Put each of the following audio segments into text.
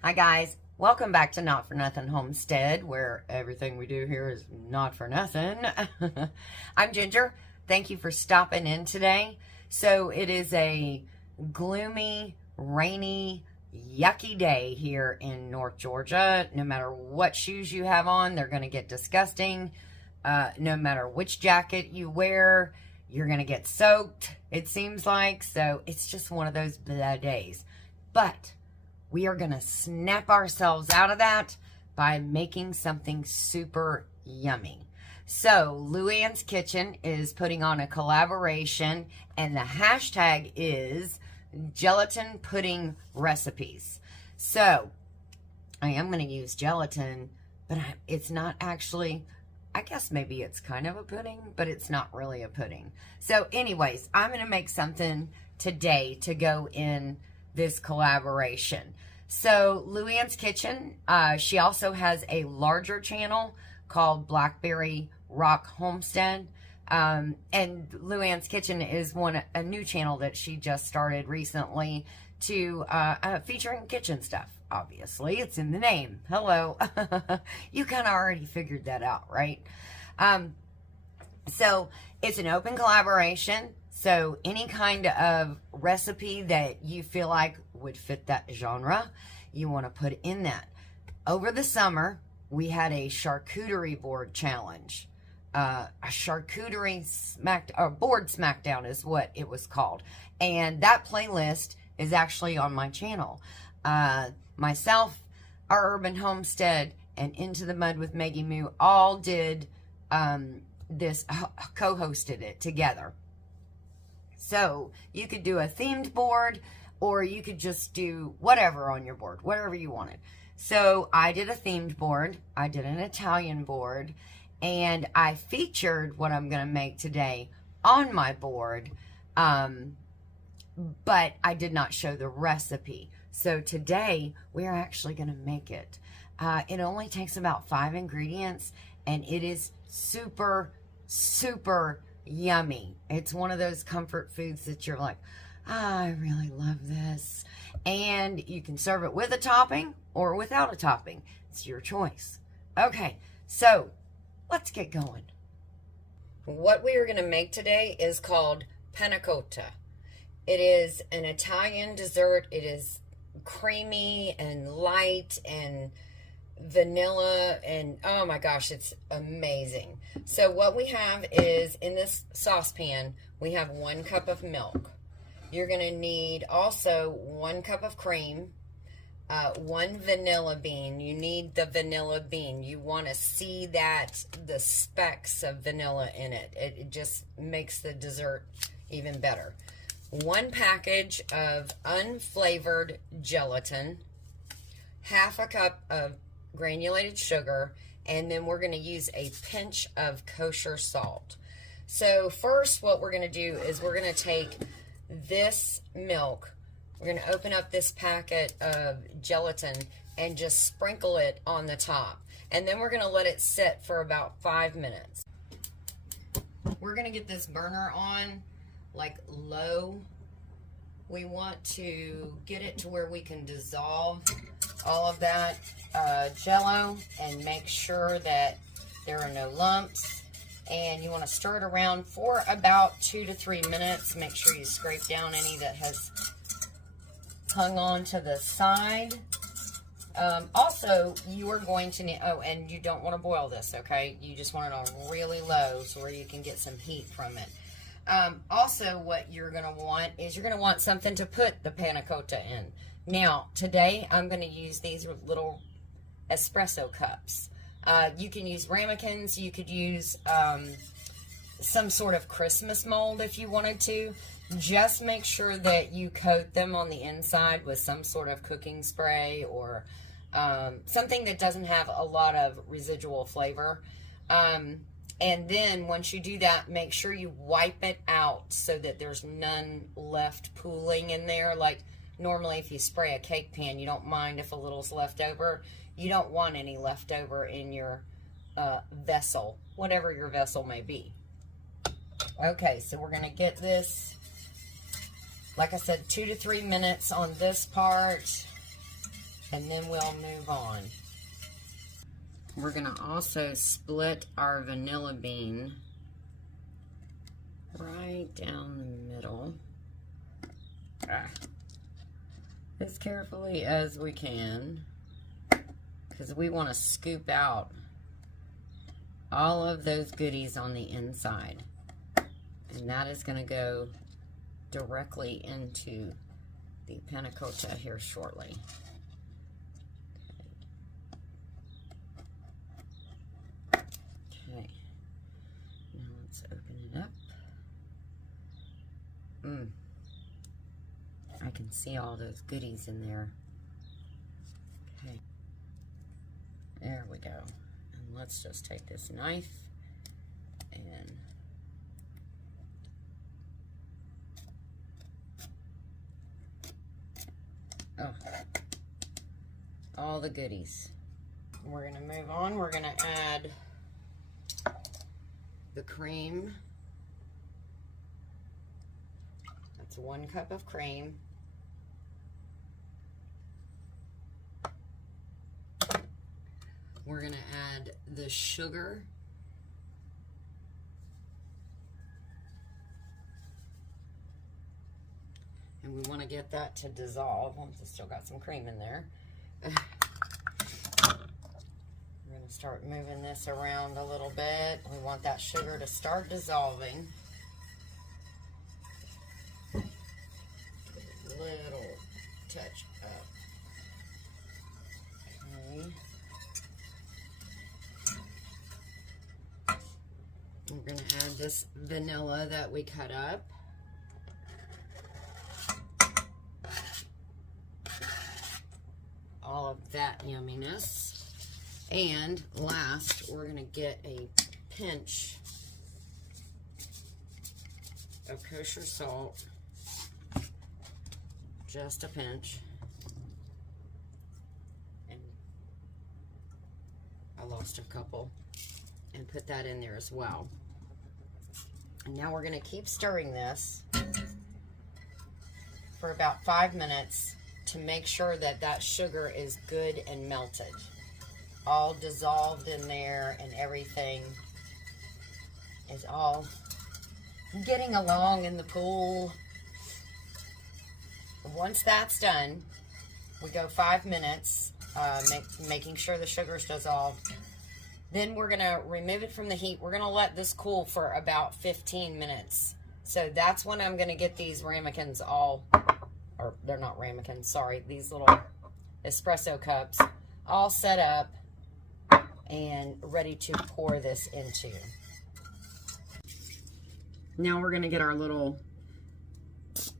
Hi guys, welcome back to Not For Nothing Homestead, where everything we do here is not for nothing. I'm Ginger. Thank you for stopping in today. So it is a gloomy, rainy, yucky day here in North Georgia. No matter what shoes you have on, they're going to get disgusting. No matter which jacket you wear, you're going to get soaked, it seems like. So it's just one of those blah days. But we are going to snap ourselves out of that by making something super yummy. So, Luann's Kitchen is putting on a collaboration, and the hashtag is gelatin pudding recipes. So, I am going to use gelatin, but it's not actually, I guess maybe it's kind of a pudding, but it's not really a pudding. So, anyways, I'm going to make something today to go in this collaboration. So Luann's Kitchen, she also has a larger channel called Blackberry Rock Homestead. And Luann's Kitchen is a new channel that she just started recently to featuring kitchen stuff. Obviously, it's in the name. Hello. You kind of already figured that out, right? So it's an open collaboration. So any kind of recipe that you feel like would fit that genre, you want to put in that. Over the summer, we had a charcuterie board challenge. A charcuterie board smackdown is what it was called. And that playlist is actually on my channel. Myself, Our Urban Homestead, and Into the Mud with Maggie Moo all did this, co-hosted it together. So you could do a themed board, or you could just do whatever on your board, whatever you wanted. So I did a themed board. I did an Italian board, and I featured what I'm going to make today on my board, but I did not show the recipe. So today we are actually going to make it. It only takes about 5 ingredients, and it is super, super yummy. It's one of those comfort foods that you're like, I really love this. And you can serve it with a topping or without a topping. It's your choice. Okay, so let's get going. What we are going to make today is called Panna Cotta. It is an Italian dessert. It is creamy and light and vanilla, and oh my gosh, it's amazing. So what we have is, in this saucepan, we have 1 cup of milk. You're going to need also 1 cup of cream, 1 vanilla bean. You need the vanilla bean. You want to see the specks of vanilla in it. It just makes the dessert even better. 1 package of unflavored gelatin, half a cup of granulated sugar, and then we're going to use a pinch of kosher salt. So first, what we're going to do is we're going to take this milk, we're going to open up this packet of gelatin and just sprinkle it on the top, and then we're going to let it sit for about 5 minutes. We're going to get this burner on like low. We want to get it to where we can dissolve all of that Jell-O and make sure that there are no lumps. And you want to stir it around for about 2 to 3 minutes. Make sure you scrape down any that has hung on to the side. Also, you are going to need, oh, and you don't want to boil this, okay? You just want it on really low so where you can get some heat from it. Also, what you're going to want is you're going to want something to put the panna cotta in. Now, today I'm going to use these little espresso cups. You can use ramekins. You could use some sort of Christmas mold if you wanted to. Just make sure that you coat them on the inside with some sort of cooking spray or something that doesn't have a lot of residual flavor. And then once you do that, make sure you wipe it out so that there's none left pooling in there. Like normally if you spray a cake pan, you don't mind if a little's left over. You don't want any left over in your vessel, whatever your vessel may be. Okay, so we're going to get this, like I said, 2 to 3 minutes on this part. and then we'll move on. We're gonna also split our vanilla bean right down the middle, as carefully as we can, because we want to scoop out all of those goodies on the inside, and that is going to go directly into the panna cotta here shortly. Okay, now let's open it up. I can see all those goodies in there. Okay, there we go. And let's just take this knife and all the goodies. We're gonna move on. We're gonna add the cream. That's 1 cup of cream. We're gonna add the sugar. And we want to get that to dissolve. It's still got some cream in there. We're going to start moving this around a little bit. We want that sugar to start dissolving. Little touch up. Okay. We're going to add this vanilla that we cut up. All of that yumminess. And last, we're going to get a pinch of kosher salt. Just a pinch. And I lost a couple. And put that in there as well. And now we're going to keep stirring this for about 5 minutes to make sure that that sugar is good and melted. All dissolved in there, and everything is all getting along in the pool. Once that's done, we go 5 minutes, making sure the sugar's dissolved. Then we're gonna remove it from the heat. We're gonna let this cool for about 15 minutes. So that's when I'm gonna get these ramekins all, or they're not ramekins, sorry, these little espresso cups all set up and ready to pour this into. Now we're gonna get our little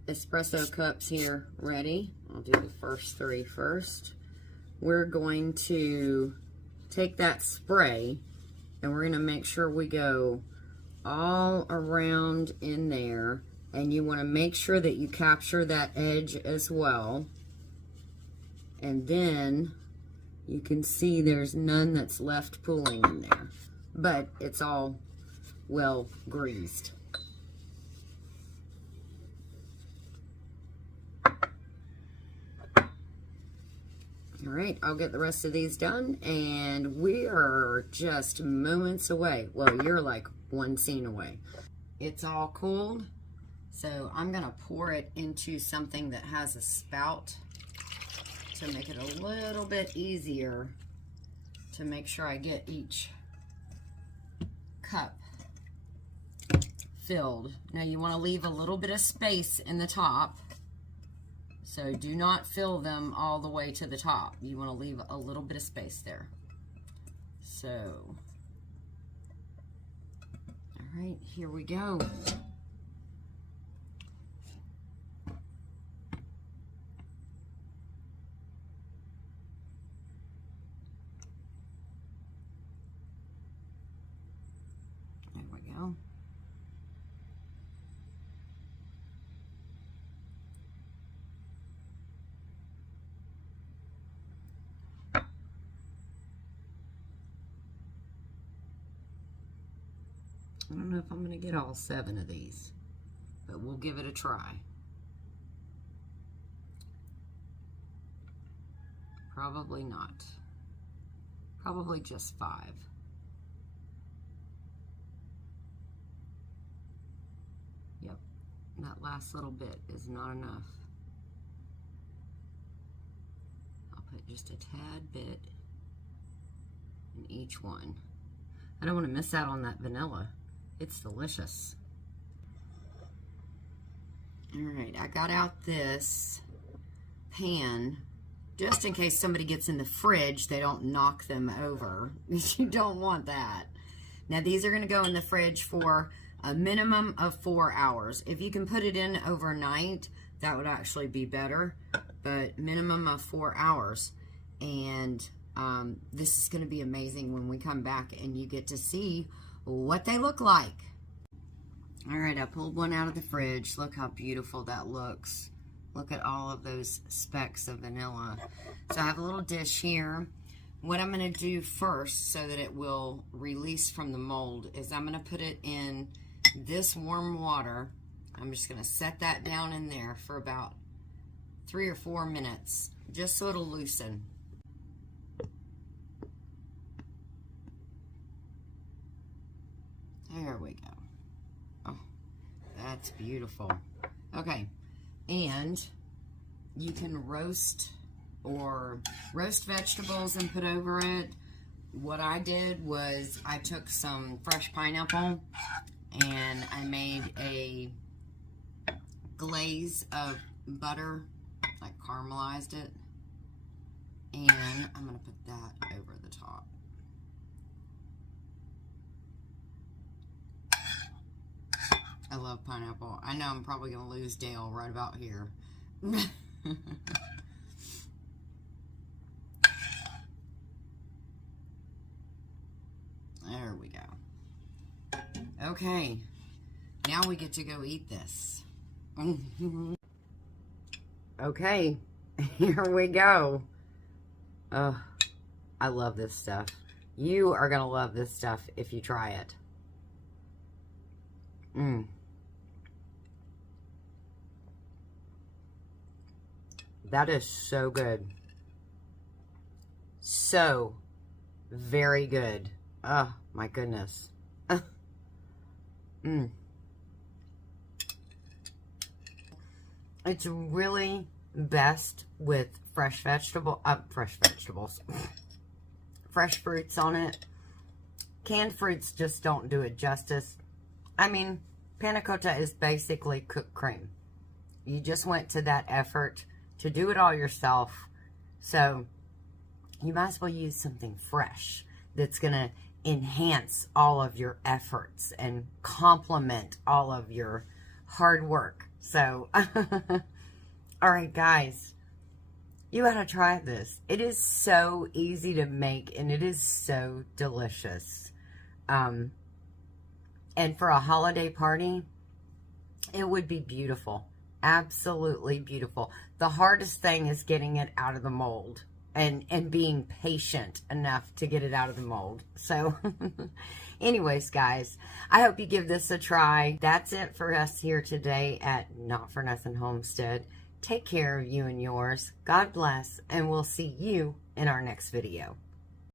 espresso cups here ready. I'll do the first 3 first. We're going to take that spray and we're going to make sure we go all around in there, and you want to make sure that you capture that edge as well. And then you can see there's none that's left pooling in there, but it's all well greased. All right, I'll get the rest of these done, and we are just moments away. Well, you're like 1 scene away. It's all cooled, so I'm gonna pour it into something that has a spout to make it a little bit easier to make sure I get each cup filled. Now you wanna leave a little bit of space in the top. So do not fill them all the way to the top. You want to leave a little bit of space there. So, all right, here we go. There we go. I don't know if I'm going to get all 7 of these, but we'll give it a try. Probably not. Probably just 5. Yep, that last little bit is not enough. I'll put just a tad bit in each one. I don't want to miss out on that vanilla. It's delicious. Alright, I got out this pan just in case somebody gets in the fridge, they don't knock them over. You don't want that. Now these are going to go in the fridge for a minimum of 4 hours. If you can put it in overnight, that would actually be better, but minimum of 4 hours. And this is going to be amazing when we come back and you get to see what they look like. All right, I pulled one out of the fridge. Look how beautiful that looks. Look at all of those specks of vanilla. So I have a little dish here. What I'm going to do first so that it will release from the mold is I'm going to put it in this warm water. I'm just going to set that down in there for about 3 or 4 minutes, just so it'll loosen. There we go. Oh, that's beautiful. Okay, and you can roast vegetables and put over it. What I did was I took some fresh pineapple and I made a glaze of butter, like caramelized it, and I'm gonna put that over the top. I love pineapple. I know I'm probably gonna lose Dale right about here. There we go. Okay, now we get to go eat this. Okay, here we go. I love this stuff. You are gonna love this stuff if you try it. That is so good. So very good. Oh my goodness. It's really best with fresh vegetables, fresh fruits on it. Canned fruits just don't do it justice. I mean, Panna Cotta is basically cooked cream. You just went to that effort to do it all yourself. So you might as well use something fresh that's going to enhance all of your efforts and complement all of your hard work. So, all right, guys, you got to try this. It is so easy to make and it is so delicious. And for a holiday party, it would be beautiful. Absolutely beautiful. The hardest thing is getting it out of the mold and being patient enough to get it out of the mold. So anyways, guys, I hope you give this a try. That's it for us here today at Not For Nothing Homestead. Take care of you and yours. God bless, and we'll see you in our next video.